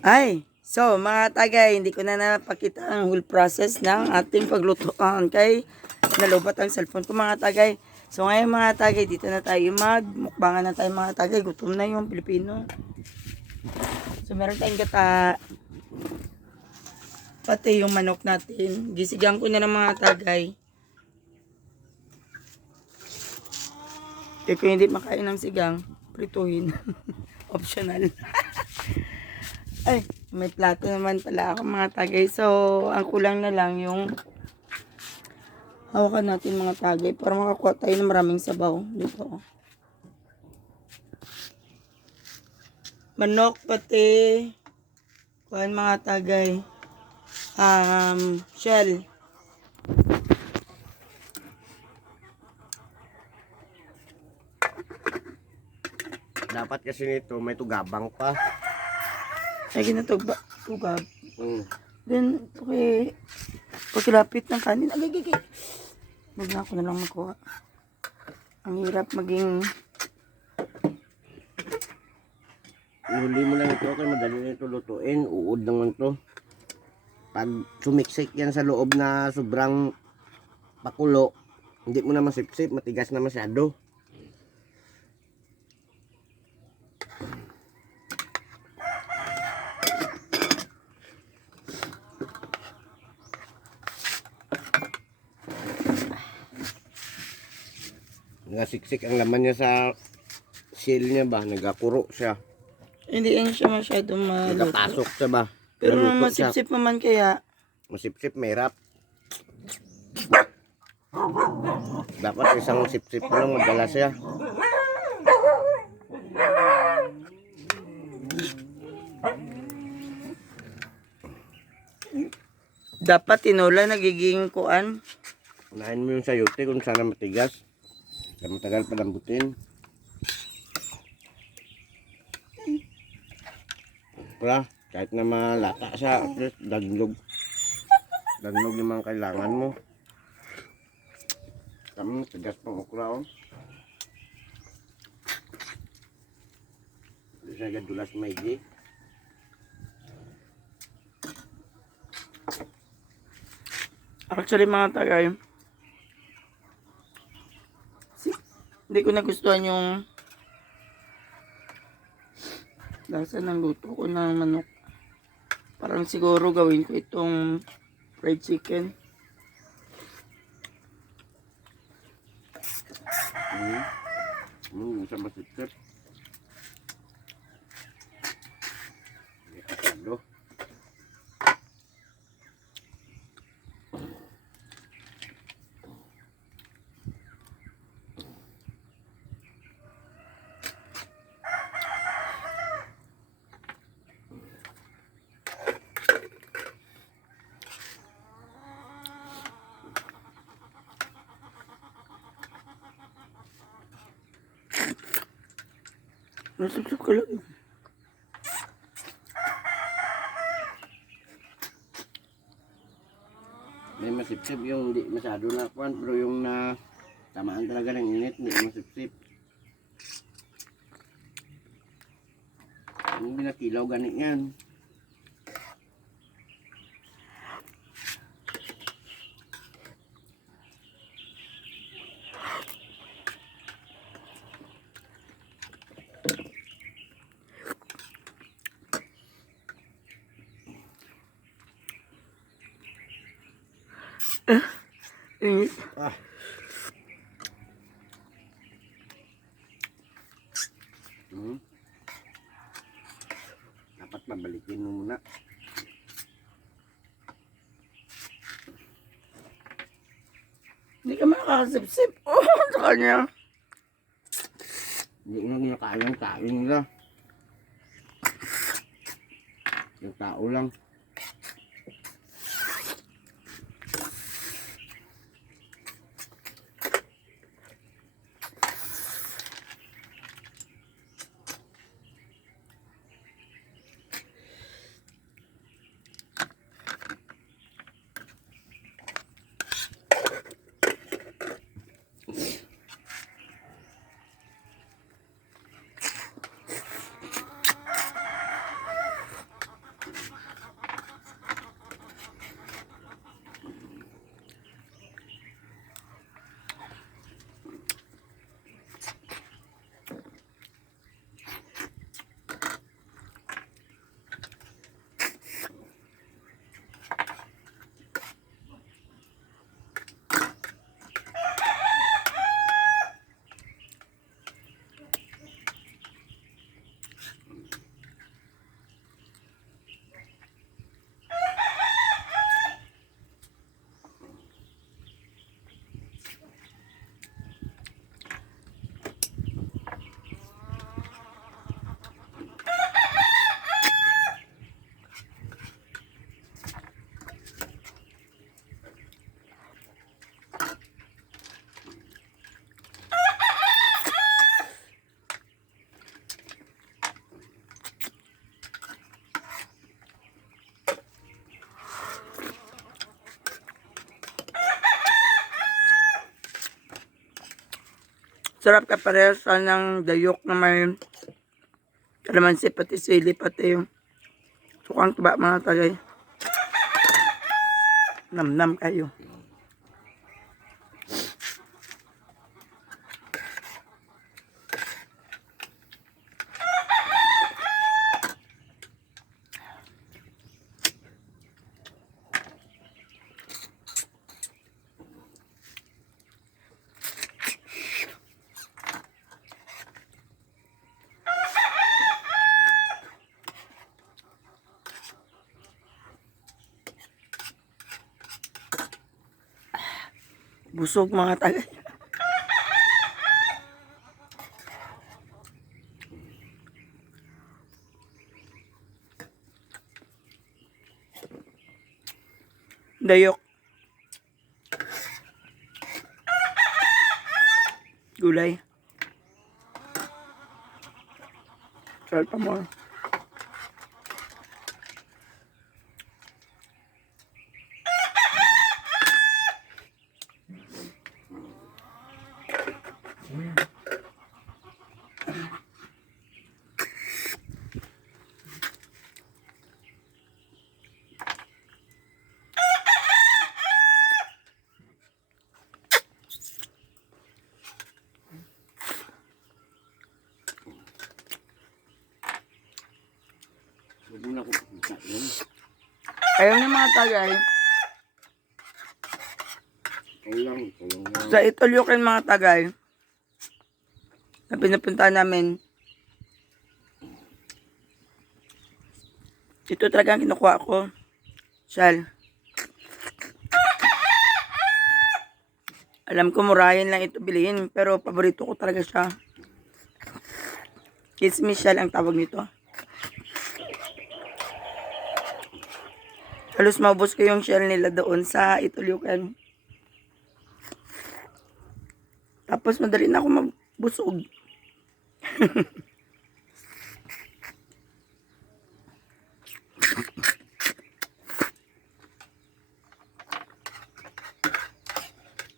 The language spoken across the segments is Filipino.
Ay, so mga tagay, hindi ko na napakita ang whole process ng ating paglutuan kay nalobat ang cellphone ko mga tagay. So ngayon mga tagay, dito na tayo magmukbangan na tayo mga tagay. Gutom na yung Pilipino. So meron tayong gata. Pati yung manok natin. Gisigang ko na ng mga tagay. Kung hindi makain ng sigang, prituhin. Optional. Ay, may plato naman pala ako mga tagay. So, ang kulang na lang yung hawakan natin mga tagay para makakuha tayo ng maraming sabaw dito. Manok pati kuhan mga tagay. Shell. Dapat kasi nito may tugabang pa. Ay, ginatugab. Mm. Then, okay. Pagkilapit ng kanin, agay. Huwag na ako na lang makuha. Ang hirap maging... Ihuli mo lang ito kaya madali na ito lutuin. Uod naman to. Pag sumiksik yan sa loob na sobrang pakulo, hindi mo na masipsip, matigas na masyado. Nagasiksik ang laman niya sa shell niya ba, nagakuro siya. Hindi yan siya masyadong maluto. Nagapasok siya ba. Pero Naluto masipsip naman kaya. Masipsip, mahirap. Dapat isang sip-sip mo lang madala siya. Dapat tinola nagiging kuan. Unahin mo yung sayote kung sana matigas. Kaya matagal palambutin. Wala, kahit na malata siya, at least dadlog. Dadlog yung mga kailangan mo. Kami, tigas pang okra, oh. Hindi siya agad dulas maigi. Actually mga tagay, hindi ko nagustuhan yung lasa ng luto ko ng manok. Parang siguro gawin ko itong fried chicken. Isa masipsip. Asado. Nasipsip ko lang. May masipsip yung hindi masyado na kuwan, pero yung na tamaan talaga ng init, hindi masipsip. Yung binakilaw ganit yan. Init. Ah. Dapat pabalikin mo muna. Hindi ka makakasipsip. Oh, sa kanya. Hindi na kinakain kain nila. Yung tao lang. Sarap ka parehas ng dayok na may kalamansi, pati sili, pati sukang tuba mga tagay. Namnam kayo. Busog mga tagay. Dayok. Gulay. Salt pa more. Huwag mo na ko pagkain. Ayaw niya mga tagay. Ikaw lang na. Sa Itolyokin mga tagay, na pinupunta namin, ito talaga ang kinukuha ko. Shal. Alam ko murahin lang ito bilhin, pero paborito ko talaga siya. Kismis shell ang tawag nito. Halos maubos ko yung shell nila doon sa Itolyokin. Tapos madali na ako mabusog.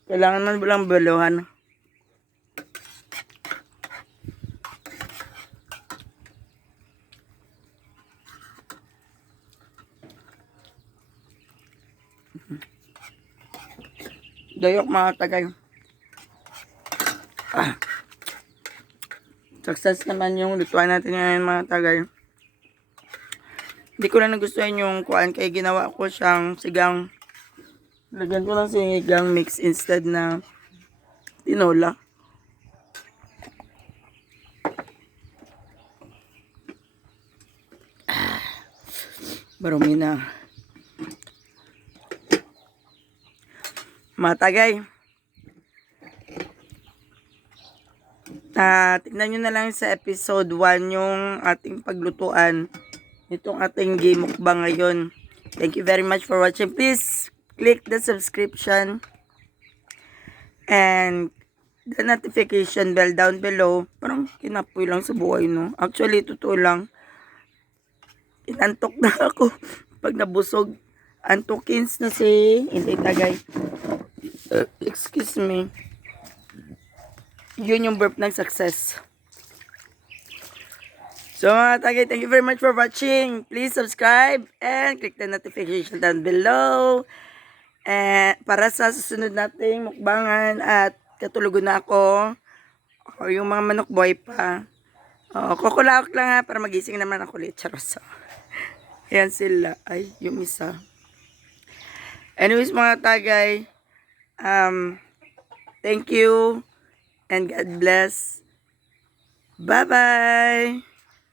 Kailangan man lang baluhan. Dayok mga tagay. Success naman yung lutuan natin ngayon mga tagay. Hindi ko lang nagustuhan yung kuan kaya ginawa ko siyang sigang. Lagyan ko lang sinigang mix instead na tinola. Barumi na. Mga tagay. Tignan nyo na lang sa episode 1 yung ating paglutuan. Itong ating game mukbang ngayon. Thank you very much for watching. Please click the subscription and the notification bell down below. Parang kinapoy lang sa buhay, no? Actually, totoo lang. Inantok na ako pag nabusog. Antokins na si hindi tagay. Excuse me. Yun yung burp ng success. So mga tagay, thank you very much for watching. Please subscribe and click the notification down below. And para sa susunod nating mukbangan at katulugan na ako. O yung mga manok boy pa. Kukulawak lang ha para magising naman ako ulit. Charos. Ayan sila. Ay, yung isa. Anyways mga tagay. Thank you. And God bless. Bye-bye.